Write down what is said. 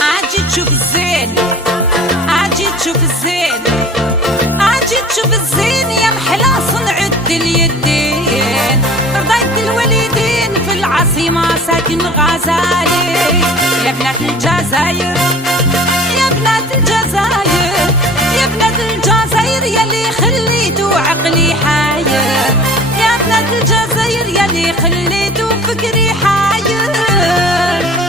عاجي تشوف الزين، عاجي تشوف الزين، عاجي تشوف الزين يا محلى صنعة اليدين. رضيت الوالدين في العاصمة ساكن غزالي، يا بنات الجزائر يا بنات الجزائر يا بنات الجزائر يلي خليتو عقلي حاير، يا بنات الجزائر يلي خليتو فكري حاير.